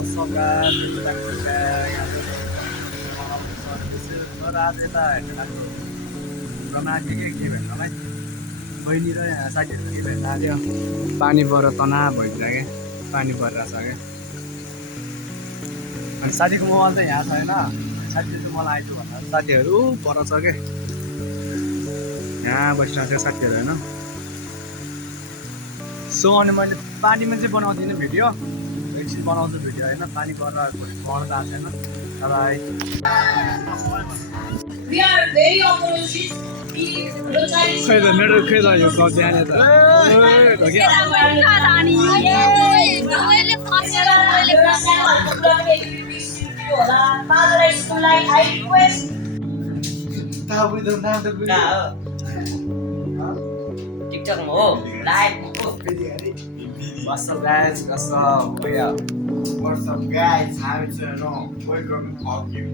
also guys, back to back. तर आज यता हेर्नु लाग्यो रमा के भेट्न भाइ बहिनी र यहाँ साथीहरू के भेट्न आयो पानी परेर तनाव भइदियो क्या पानी परिरहेछ क्या अनि साथीको मोबाइल त यहाँ छैन साथीले चाहिँ मलाई आइज भन्दा साथीहरू पर छ क्या यहाँ बसिरहेको थियो साथीहरू होइन सो अनि मैले पानीमा चाहिँ बनाउँदिनँ भिडियो एकछिन बनाउँछु भिडियो होइन पानी परेर बनाउनु त आएको छैन तर खै त मेरो खै त यो गाउँ जाने त TikTok mo, live mo. What's up guys? What's up? What's up guys? How is it all? Welcome to Talk You.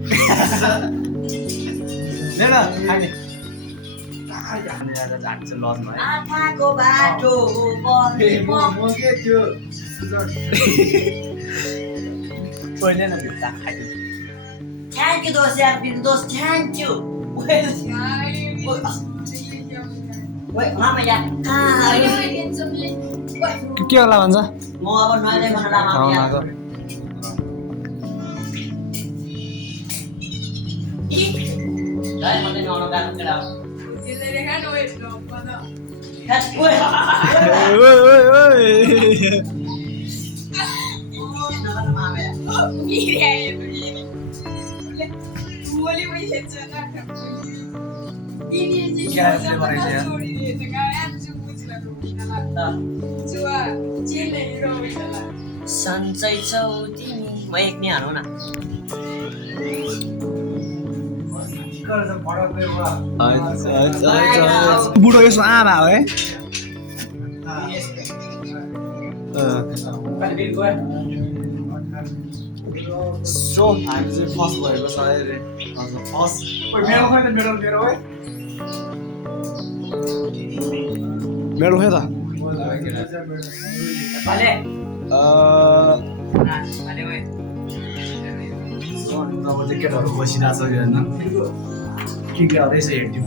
Nena, हामी जान्छ लज भयो आँखाको बाटो म के त्यो पहिले न भित्ता खाइदियो थ्याङ्क यू दोस्त यार बिन्दोस thank you Wait, mama ya. के होला भन्छ म अब नयाँ गर्न लामा या. Dai मते नौनो गान केडा. Ele é noite, não, não. Oy. Mire aí, mire. Olha o jeito na cama. Ini क्या बनाइछ यार सन्चै छौ तिमी म एक नै हानौ न बुढो यसो आमा हो है सो हामी चाहिँ फर्स्ट भएको छ अरे फर्स्ट मेरो खै त मेरो है मेरो खै त भले अब चाहिँ केटाहरू बसिरहेको छ कि होइन के गर्दैछ हेर्नु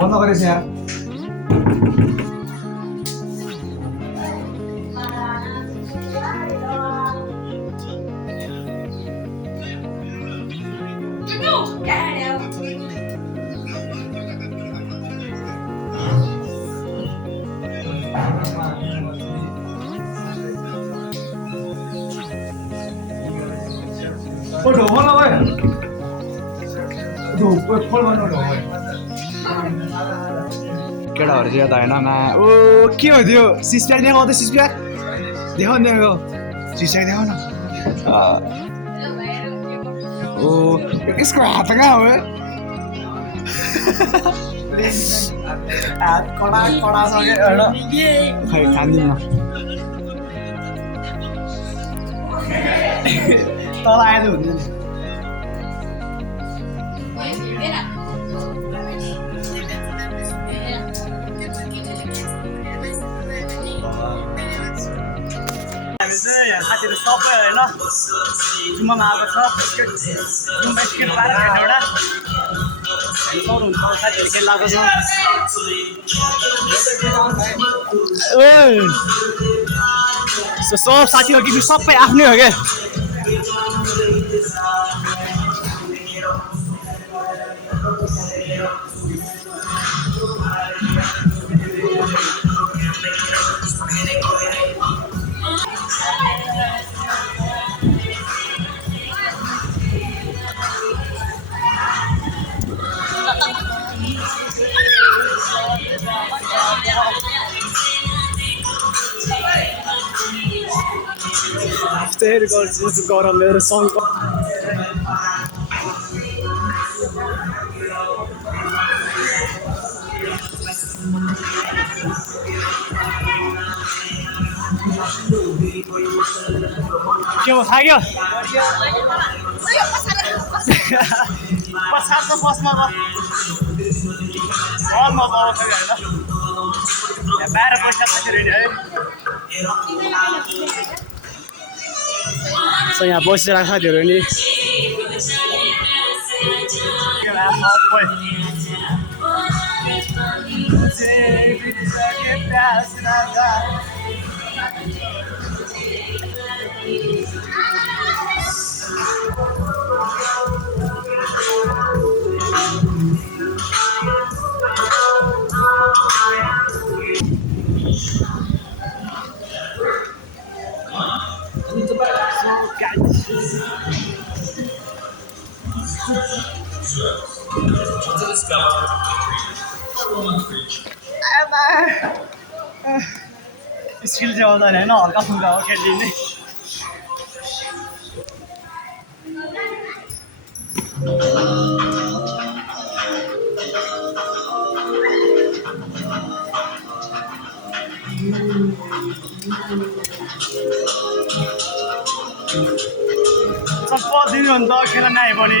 बन्द गरेछ यार केटाहरू चाहिँ यता होइन ओ के हो त्यो सिसप्याक देखाऊ त सिसप्याक देखाउ देखाऊ सिसप्याक देखाउ न ओ यसको हात कहाँ हो हात कडा कडा छ खै खान्दिनँ तल आएर हुँदैन साथीहरू सबै होइन जुम्बामा आएको छ जुम्बा स्केट पाएर खेल्ने एउटा हुन्छ साथीहरू खेल आएको छ सब साथीहरू कि सबै आफ्नै हो क्या तेरो गर्छु गरम मेरो सङ्ग के हो थाक्यो पछाड त बसमा हलमा बस्छ होइन बाहिर बस्छ है सो यहाँ बसिरहेको साथीहरू नि स्किल चाहिँ आउँदैन होइन हल्का फुल्का हो खेलिदिने सब दिनु अन्त खेला नआए पनि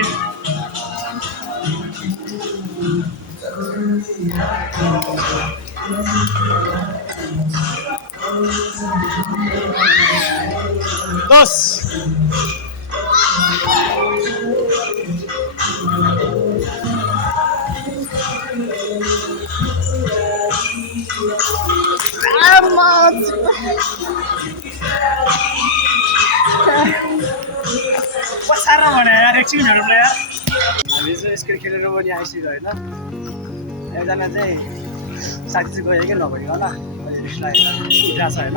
दस पछाडा भने यार एकछिन हेरौँ न यार हामी चाहिँ स्केट खेलेर पनि आइसक्यो होइन एकजना चाहिँ साथी चाहिँ गयो कि नभइकन अहिले रिस लागेर इच्छा छ होइन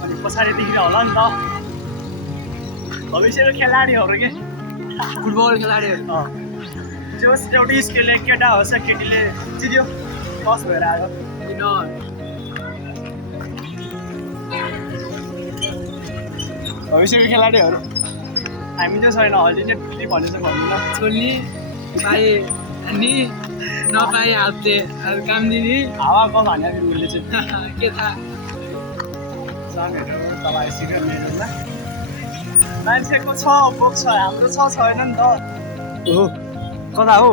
अनि पछाडि देखेर होला नि त भविष्यको खेलाडीहरू के फुटबल खेलाडीहरू त्यो एउटै स्केलले केटा होस् केटीले जित्यो लस भएर आयो किन भविष्यको खेलाडीहरू हामी चाहिँ छैन अल्टरनेट भन्ने चाहिँ भन्नु न छोड्ने पाए अनि नपाए हाल्थे काम दिने हावा कम हानेर उसले चाहिँ के थाहा सानहरू तपाईँ सिक्रेट मेजरमा मान्छेको छ बोक छ हाम्रो छैन नि त हो कता हो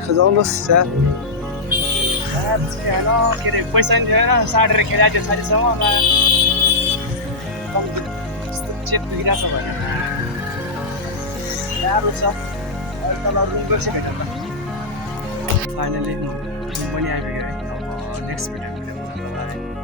खजाउनुहोस् होइन के अरे पैसा नि थिएन साटेर खेलाएको थियो साथीसँग चेप दुखिरहेको छ भने गाह्रो छ तल रुम गर्छ भेटेर फाइनली पनि आइपुग्यो है अब नेक्स्ट भिडियो